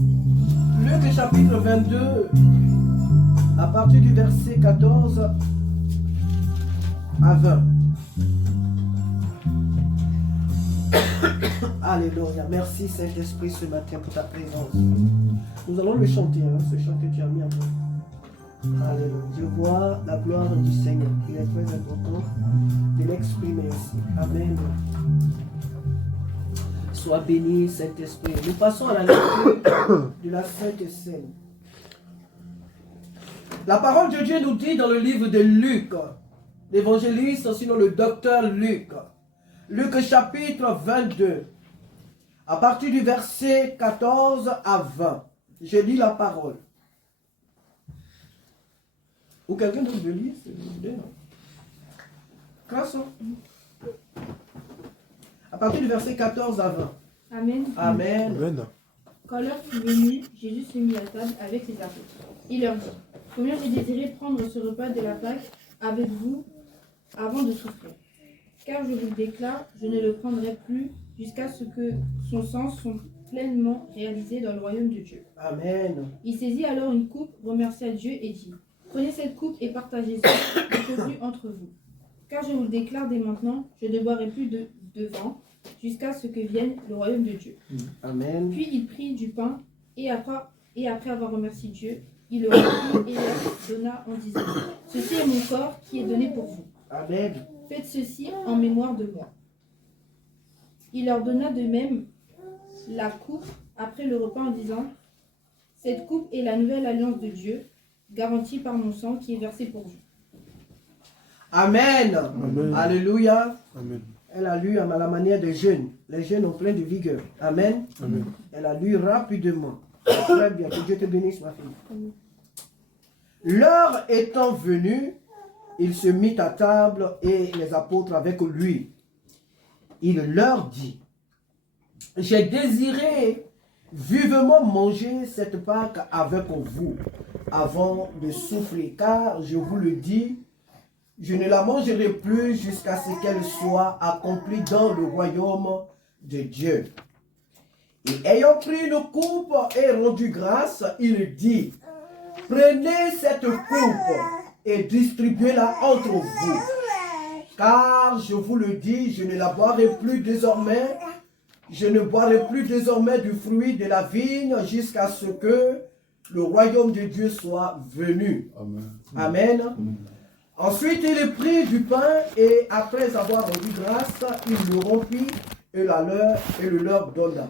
Luc chapitre 22, à partir du verset 14 à 20. Alléluia. Merci Saint-Esprit ce matin pour ta présence. Nous allons le chanter, ce chant que tu as mis en place. Alléluia. Je vois la gloire du Seigneur. Il est très important de l'exprimer aussi. Amen. Sois béni Saint-Esprit. Nous passons à la lecture de la Sainte Seine. La parole de Dieu nous dit dans le livre de Luc, l'évangéliste, sinon le docteur Luc, Luc chapitre 22, à partir du verset 14 à 20. Je lis la parole. Ou quelqu'un d'autre veut lire, s'il vous plaît, non? Classe. À partir du verset 14 à 20. Amen. Amen. Amen. Quand l'heure fut venue, Jésus se mit à table avec ses apôtres. Il leur dit, combien j'ai désiré prendre ce repas de la Pâque avec vous avant de souffrir. Car je vous le déclare, je ne le prendrai plus jusqu'à ce que son sens soit pleinement réalisé dans le royaume de Dieu. Amen. Il saisit alors une coupe, remercia Dieu et dit, prenez cette coupe et partagez-en le contenu entre vous. Car je vous le déclare dès maintenant, je ne boirai plus de vin jusqu'à ce que vienne le royaume de Dieu. Amen. Puis il prit du pain et après avoir remercié Dieu, il le rompit et leur donna en disant, ceci est mon corps qui est donné pour vous. Amen. Faites ceci en mémoire de moi. Il leur donna de même la coupe après le repas en disant, cette coupe est la nouvelle alliance de Dieu, garantie par mon sang qui est versé pour vous. Amen. Amen. Alléluia. Amen. Elle a lu à la manière des jeunes. Les jeunes ont plein de vigueur. Amen. Amen. Elle a lu rapidement. Très bien. Que Dieu te bénisse, ma fille. L'heure étant venue, il se mit à table et les apôtres avec lui. Il leur dit, j'ai désiré vivement manger cette Pâque avec vous avant de souffrir, car je vous le dis, je ne la mangerai plus jusqu'à ce qu'elle soit accomplie dans le royaume de Dieu. Et ayant pris une coupe et rendu grâce, il dit, prenez cette coupe et distribuez-la entre vous. Car je vous le dis, je ne la boirai plus désormais, je ne boirai plus désormais du fruit de la vigne jusqu'à ce que le royaume de Dieu soit venu. Amen. Amen. Ensuite, il prit du pain et après avoir rendu grâce, il le rompit et le leur donna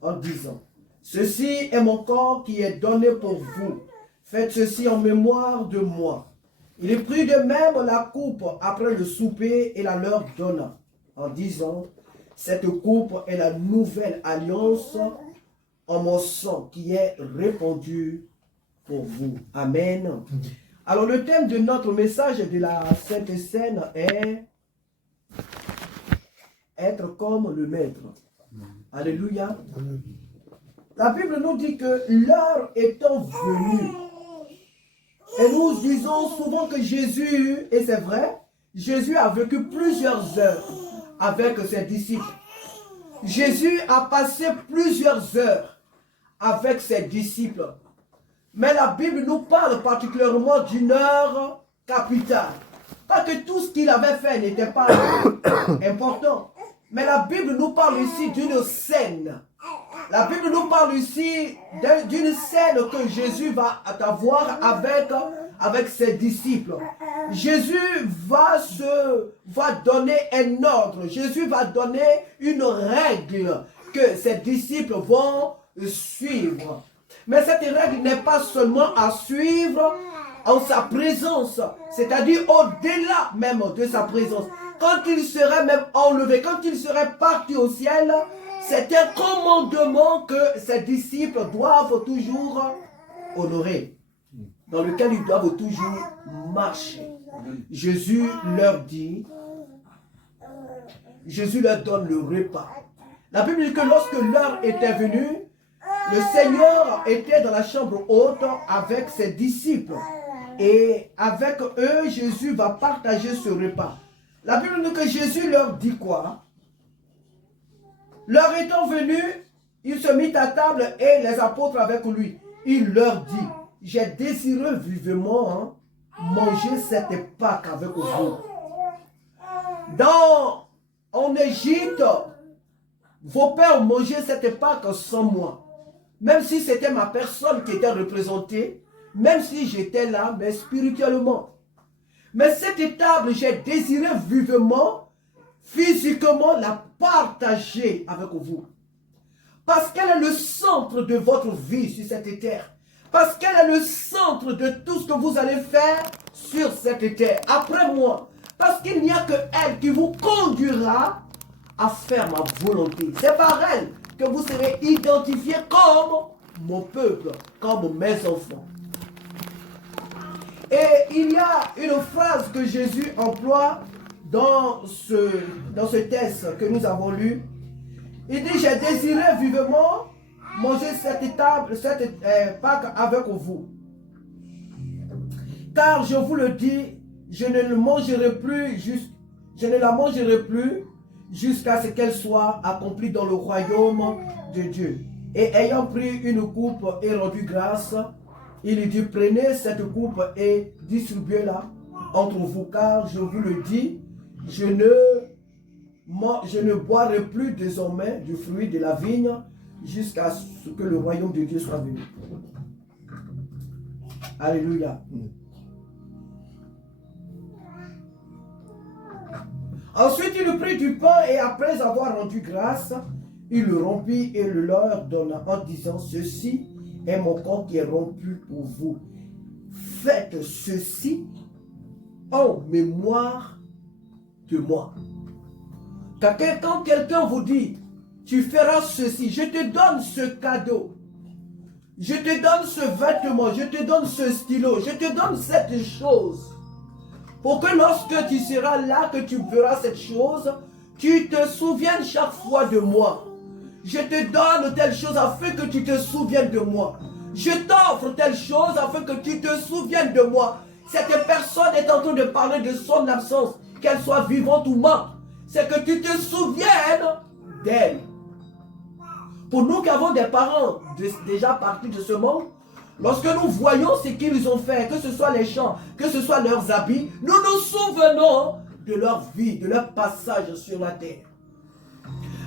en disant, ceci est mon corps qui est donné pour vous. Faites ceci en mémoire de moi. Il prit de même la coupe après le souper et la leur donna en disant, cette coupe est la nouvelle alliance en mon sang qui est répandu pour vous. Amen. Alors le thème de notre message de la Sainte Seine est être comme le Maître. Alléluia. Amen. La Bible nous dit que l'heure étant venue, et nous disons souvent que Jésus, et c'est vrai, Jésus a vécu plusieurs heures avec ses disciples. Jésus a passé plusieurs heures avec ses disciples. Mais la Bible nous parle particulièrement d'une heure capitale. Pas que tout ce qu'il avait fait n'était pas important. Mais la Bible nous parle ici d'une scène. La Bible nous parle ici d'une scène que Jésus va avoir avec ses disciples. Jésus va donner un ordre. Jésus va donner une règle que ses disciples vont suivre. Mais cette règle n'est pas seulement à suivre en sa présence, c'est-à-dire au-delà même de sa présence. Quand il serait même enlevé, quand il serait parti au ciel, c'est un commandement que ses disciples doivent toujours honorer, dans lequel ils doivent toujours marcher. Jésus leur dit, Jésus leur donne le repas. La Bible dit que lorsque l'heure était venue, le Seigneur était dans la chambre haute avec ses disciples. Et avec eux, Jésus va partager ce repas. La Bible dit que Jésus leur dit quoi? L'heure étant venue, il se mit à table et les apôtres avec lui. Il leur dit, j'ai désiré vivement manger cette Pâque avec vous. En Égypte, vos pères mangeaient cette Pâque sans moi. Même si c'était ma personne qui était représentée, même si j'étais là, mais spirituellement. Mais cette table, j'ai désiré vivement, physiquement, la partager avec vous. Parce qu'elle est le centre de votre vie sur cette terre. Parce qu'elle est le centre de tout ce que vous allez faire sur cette terre, après moi. Parce qu'il n'y a que elle qui vous conduira à faire ma volonté. C'est par elle que vous serez identifiés comme mon peuple, comme mes enfants. Et il y a une phrase que Jésus emploie dans ce texte que nous avons lu. Il dit, j'ai désiré vivement manger cette Pâque avec vous. Car je vous le dis, je ne la mangerai plus jusqu'à ce qu'elle soit accomplie dans le royaume de Dieu. Et ayant pris une coupe et rendu grâce, il dit, prenez cette coupe et distribuez-la entre vous, car je vous le dis, je ne boirai plus désormais du fruit de la vigne jusqu'à ce que le royaume de Dieu soit venu. Alléluia. Ensuite, il prit du pain et après avoir rendu grâce, il le rompit et le leur donna en disant, ceci est mon corps qui est rompu pour vous. Faites ceci en mémoire de moi. Car quand quelqu'un vous dit, tu feras ceci, je te donne ce cadeau, je te donne ce vêtement, je te donne ce stylo, je te donne cette chose, pour que lorsque tu seras là, que tu verras cette chose, tu te souviennes chaque fois de moi. Je te donne telle chose afin que tu te souviennes de moi. Je t'offre telle chose afin que tu te souviennes de moi. Cette personne est en train de parler de son absence, qu'elle soit vivante ou morte. C'est que tu te souviennes d'elle. Pour nous qui avons des parents déjà partis de ce monde, lorsque nous voyons ce qu'ils ont fait, que ce soit les chants, que ce soit leurs habits, nous nous souvenons de leur vie, de leur passage sur la terre.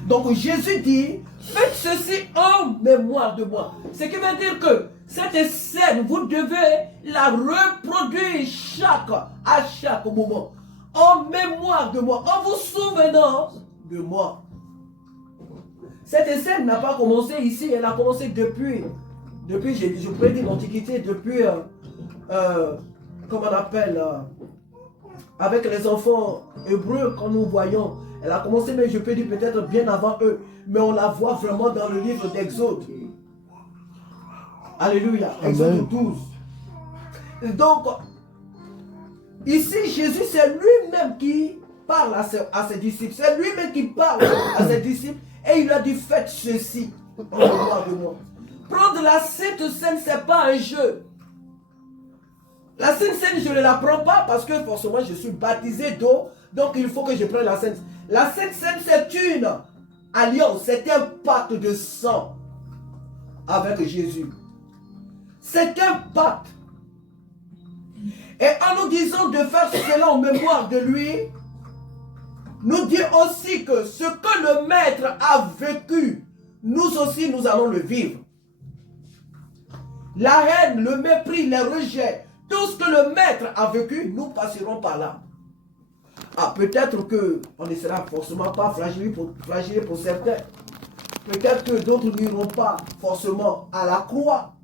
Donc Jésus dit, faites ceci en mémoire de moi. Ce qui veut dire que cette scène, vous devez la reproduire à chaque moment. En mémoire de moi, en vous souvenant de moi. Cette scène n'a pas commencé ici, elle a commencé depuis je pourrais dire l'Antiquité, depuis, comment on appelle, avec les enfants hébreux, quand nous voyons, elle a commencé, mais je peux dire peut-être bien avant eux, mais on la voit vraiment dans le livre d'Exode. Alléluia, Exode 12. Donc, ici, Jésus, c'est lui-même qui parle à ses disciples, c'est lui-même qui parle à ses disciples, et il leur dit, faites ceci en mémoire de moi. Prendre la Sainte Seine, ce n'est pas un jeu. La Sainte Seine, je ne la prends pas parce que forcément je suis baptisé d'eau, donc il faut que je prenne la Sainte Seine. La Sainte Seine, c'est une alliance, c'est un pacte de sang avec Jésus. C'est un pacte. Et en nous disant de faire cela en mémoire de lui, nous dit aussi que ce que le Maître a vécu, nous aussi nous allons le vivre. La haine, le mépris, les rejets, tout ce que le Maître a vécu, nous passerons par là. Ah, peut-être qu'on ne sera forcément pas flagellé pour certains. Peut-être que d'autres n'iront pas forcément à la croix.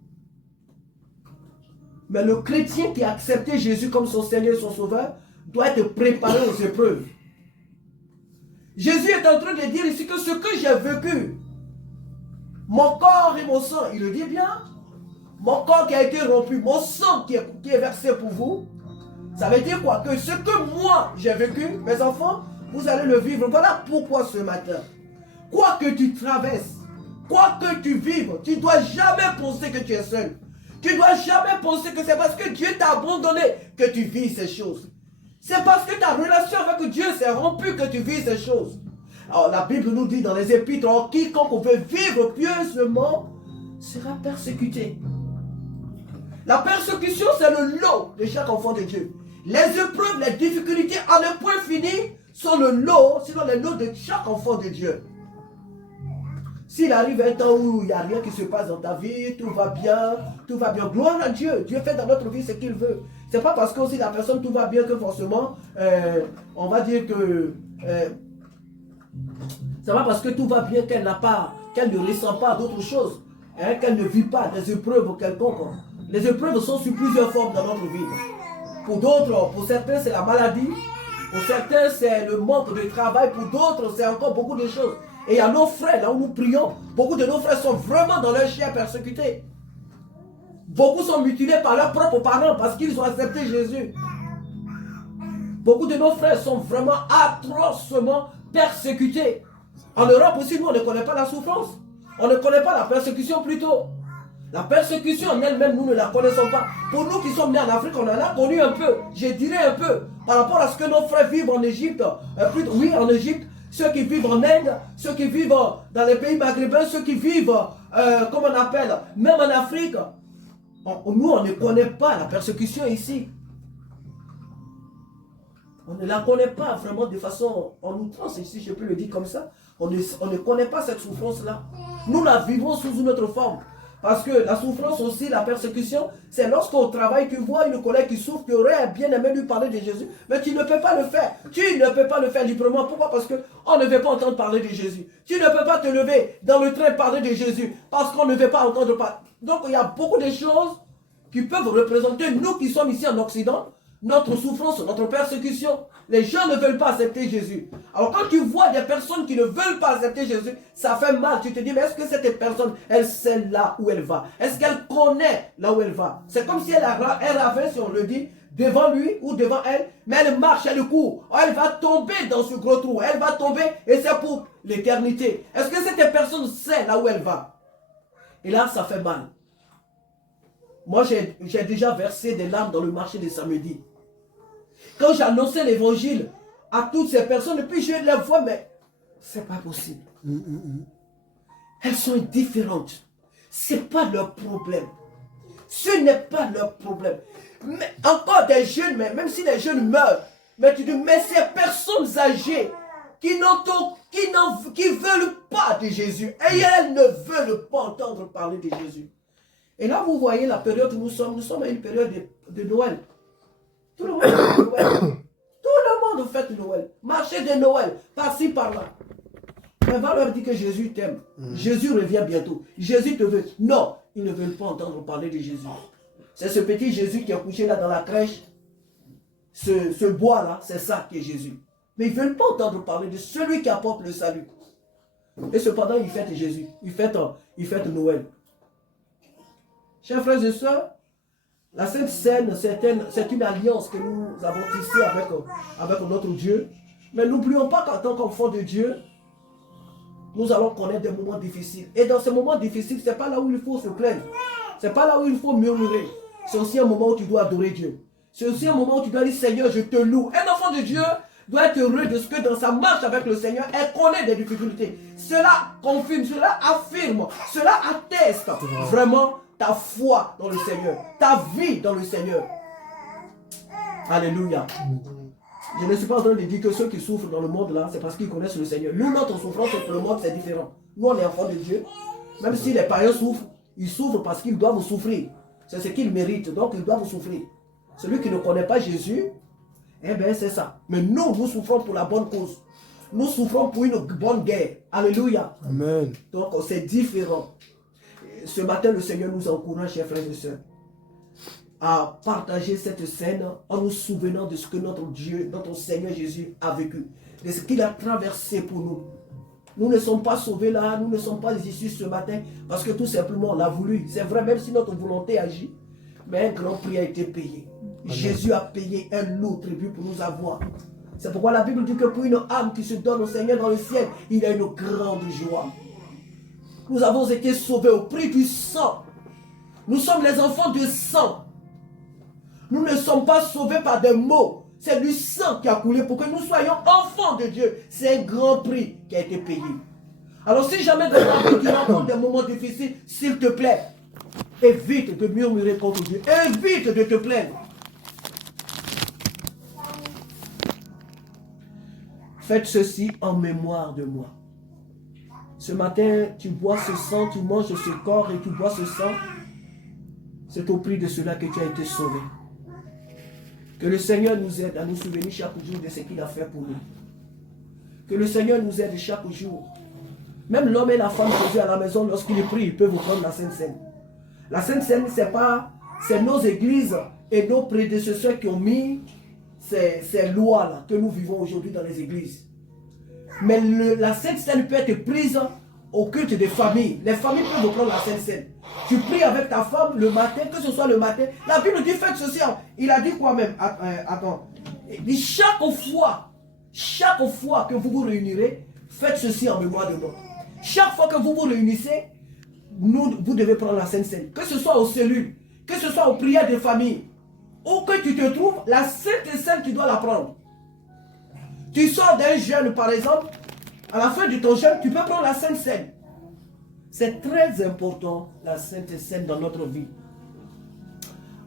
Mais le chrétien qui a accepté Jésus comme son Seigneur et son Sauveur doit être préparé aux épreuves. Jésus est en train de dire ici que ce que j'ai vécu, mon corps et mon sang, il le dit bien, mon corps qui a été rompu, mon sang qui est versé pour vous, ça veut dire quoi? Que ce que moi j'ai vécu, mes enfants, vous allez le vivre. Voilà pourquoi ce matin, quoi que tu traverses, quoi que tu vives, tu ne dois jamais penser que tu es seul. Tu ne dois jamais penser que c'est parce que Dieu t'a abandonné que tu vis ces choses. C'est parce que ta relation avec Dieu s'est rompue que tu vis ces choses. Alors la Bible nous dit dans les épîtres, quiconque veut vivre pieusement sera persécuté. La persécution, c'est le lot de chaque enfant de Dieu. Les épreuves, les difficultés, à un point fini, sont le lot, sinon le lot de chaque enfant de Dieu. S'il arrive un temps où il n'y a rien qui se passe dans ta vie, tout va bien, gloire à Dieu. Dieu fait dans notre vie ce qu'il veut. C'est pas parce que si la personne tout va bien que forcément, on va dire que c'est pas parce que tout va bien qu'elle ne ressent pas d'autres choses, hein, qu'elle ne vit pas des épreuves quelconques. Les épreuves sont sur plusieurs formes dans notre vie. Pour d'autres, pour certains, c'est la maladie. Pour certains, c'est le manque de travail. Pour d'autres, c'est encore beaucoup de choses. Et il y a nos frères, là où nous prions, beaucoup de nos frères sont vraiment dans leur chair persécutés. Beaucoup sont mutilés par leurs propres parents parce qu'ils ont accepté Jésus. Beaucoup de nos frères sont vraiment atrocement persécutés. En Europe aussi, nous, on ne connaît pas la souffrance. On ne connaît pas la persécution plutôt. La persécution en elle-même, nous ne la connaissons pas. Pour nous qui sommes nés en Afrique, on en a connu un peu. Je dirais un peu. Par rapport à ce que nos frères vivent en Égypte. Oui, en Égypte. Ceux qui vivent en Inde, ceux qui vivent dans les pays maghrébins, ceux qui vivent, comme on appelle, même en Afrique. Nous, on ne connaît pas la persécution ici. On ne la connaît pas vraiment de façon en outrance, si je peux le dire comme ça. On ne connaît pas cette souffrance-là. Nous la vivons sous une autre forme. Parce que la souffrance aussi, la persécution, c'est lorsqu'au travail, tu vois une collègue qui souffre, tu aurais bien aimé lui parler de Jésus, mais tu ne peux pas le faire. Tu ne peux pas le faire librement. Pourquoi? Parce qu'on ne veut pas entendre parler de Jésus. Tu ne peux pas te lever dans le train parler de Jésus, parce qu'on ne veut pas entendre parler. Donc il y a beaucoup de choses qui peuvent représenter, nous qui sommes ici en Occident, notre souffrance, notre persécution. Les gens ne veulent pas accepter Jésus. Alors quand tu vois des personnes qui ne veulent pas accepter Jésus, ça fait mal. Tu te dis, mais est-ce que cette personne, elle sait là où elle va? Est-ce qu'elle connaît là où elle va? C'est comme si elle avait, si on le dit, devant lui ou devant elle, mais elle marche, elle court. Elle va tomber dans ce gros trou. Elle va tomber et c'est pour l'éternité. Est-ce que cette personne sait là où elle va? Et là, ça fait mal. Moi, j'ai déjà versé des larmes dans le marché de samedi. Quand j'annonçais l'évangile à toutes ces personnes, et puis je les vois, mais c'est pas possible. Elles sont différentes. C'est pas leur problème. Ce n'est pas leur problème. Mais encore des jeunes, mais même si les jeunes meurent, mais tu dis, mais ces personnes âgées qui veulent pas de Jésus, et elles ne veulent pas entendre parler de Jésus. Et là, vous voyez la période où nous sommes à une période de Noël. Tout le monde fête Noël. Tout le monde fête Noël. Marché de Noël, par-ci, par-là. Mais va leur dire que Jésus t'aime. Jésus revient bientôt. Jésus te veut. Non, ils ne veulent pas entendre parler de Jésus. C'est ce petit Jésus qui est couché là dans la crèche. Ce bois-là, c'est ça qui est Jésus. Mais ils ne veulent pas entendre parler de celui qui apporte le salut. Et cependant, ils fêtent Jésus. Ils fêtent Noël. Chers frères et sœurs, la Sainte Seine, c'est une alliance que nous avons tissée avec notre Dieu. Mais n'oublions pas qu'en tant qu'enfants de Dieu, nous allons connaître des moments difficiles. Et dans ces moments difficiles, ce n'est pas là où il faut se plaindre. Ce n'est pas là où il faut murmurer. C'est aussi un moment où tu dois adorer Dieu. C'est aussi un moment où tu dois dire, Seigneur, je te loue. Un enfant de Dieu doit être heureux de ce que dans sa marche avec le Seigneur, elle connaît des difficultés. Cela confirme, cela affirme, cela atteste vraiment ta foi dans le Seigneur, ta vie dans le Seigneur. Alléluia. Je ne suis pas en train de dire que ceux qui souffrent dans le monde là, c'est parce qu'ils connaissent le Seigneur. Nous, notre souffrance pour le monde, c'est différent. Nous, on est enfants de Dieu. Même si les païens souffrent, ils souffrent parce qu'ils doivent souffrir. C'est ce qu'ils méritent, donc ils doivent souffrir. Celui qui ne connaît pas Jésus, eh bien c'est ça. Mais nous souffrons pour la bonne cause. Nous souffrons pour une bonne guerre. Alléluia. Amen. Donc c'est différent. Ce matin, le Seigneur nous encourage, chers frères et sœurs, à partager cette scène en nous souvenant de ce que notre Dieu, notre Seigneur Jésus a vécu, de ce qu'il a traversé pour nous. Nous ne sommes pas sauvés là, nous ne sommes pas issus ce matin parce que tout simplement on l'a voulu. C'est vrai, même si notre volonté agit, mais un grand prix a été payé. Amen. Jésus a payé un lourd tribut pour nous avoir. C'est pourquoi la Bible dit que pour une âme qui se donne au Seigneur dans le ciel, il y a une grande joie. Nous avons été sauvés au prix du sang. Nous sommes les enfants du sang. Nous ne sommes pas sauvés par des mots. C'est du sang qui a coulé pour que nous soyons enfants de Dieu. C'est un grand prix qui a été payé. Alors si jamais dans ta vie tu rencontres des moments difficiles, s'il te plaît, évite de murmurer contre Dieu. Évite de te plaindre. Faites ceci en mémoire de moi. Ce matin, tu bois ce sang, tu manges ce corps et tu bois ce sang. C'est au prix de cela que tu as été sauvé. Que le Seigneur nous aide à nous souvenir chaque jour de ce qu'il a fait pour nous. Que le Seigneur nous aide chaque jour. Même l'homme et la femme posés à la maison, lorsqu'ils prient, ils peuvent vous prendre la Sainte Seine. La Sainte Seine, c'est nos églises et nos prédécesseurs qui ont mis ces lois-là que nous vivons aujourd'hui dans les églises. Mais la Sainte Seine peut être prise au culte des familles. Les familles peuvent prendre la Sainte Seine. Tu pries avec ta femme le matin, que ce soit le matin. La Bible dit faites ceci. Il a dit quoi même? Attends. Il dit chaque fois que vous vous réunirez, faites ceci en mémoire de moi. Chaque fois que vous vous réunissez, vous devez prendre la Sainte Seine. Que ce soit aux cellules, que ce soit aux prières des familles, où que tu te trouves, la Sainte Seine, tu dois la prendre. Tu sors d'un jeûne, par exemple, à la fin de ton jeûne, tu peux prendre la Sainte Seine. C'est très important, la Sainte Seine dans notre vie.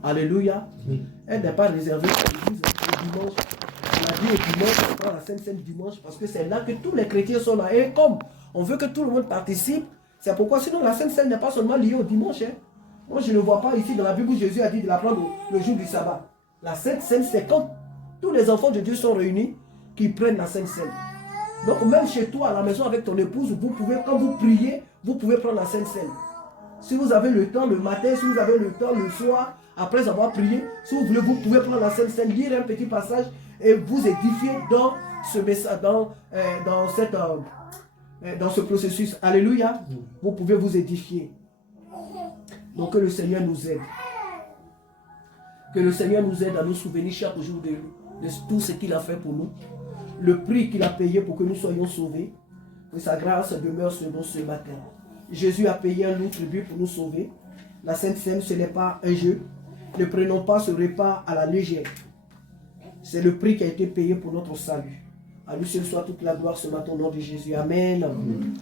Alléluia. Oui. Elle n'est pas réservée pour l'église le dimanche. On a dit le dimanche, on prend la Sainte Seine dimanche parce que c'est là que tous les chrétiens sont là. Et comme on veut que tout le monde participe, c'est pourquoi sinon la Sainte Seine n'est pas seulement liée au dimanche. Hein. Moi, je ne vois pas ici dans la Bible où Jésus a dit de la prendre le jour du sabbat. La Sainte Seine, c'est quand tous les enfants de Dieu sont réunis qui prennent la Sainte Seine. Donc même chez toi, à la maison avec ton épouse, vous pouvez, quand vous priez, vous pouvez prendre la Sainte Seine. Si vous avez le temps le matin, si vous avez le temps le soir, après avoir prié, si vous voulez, vous pouvez prendre la Sainte Seine, lire un petit passage et vous édifier dans ce message, dans ce processus. Alléluia. Vous pouvez vous édifier. Donc que le Seigneur nous aide. Que le Seigneur nous aide à nous souvenir chaque jour de tout ce qu'il a fait pour nous. Le prix qu'il a payé pour que nous soyons sauvés. Que sa grâce demeure sur nous ce matin. Jésus a payé un lourd tribut pour nous sauver. La Sainte Seine, ce n'est pas un jeu. Ne prenons pas ce repas à la légère. C'est le prix qui a été payé pour notre salut. À lui seul soit toute la gloire ce matin au nom de Jésus. Amen. Amen.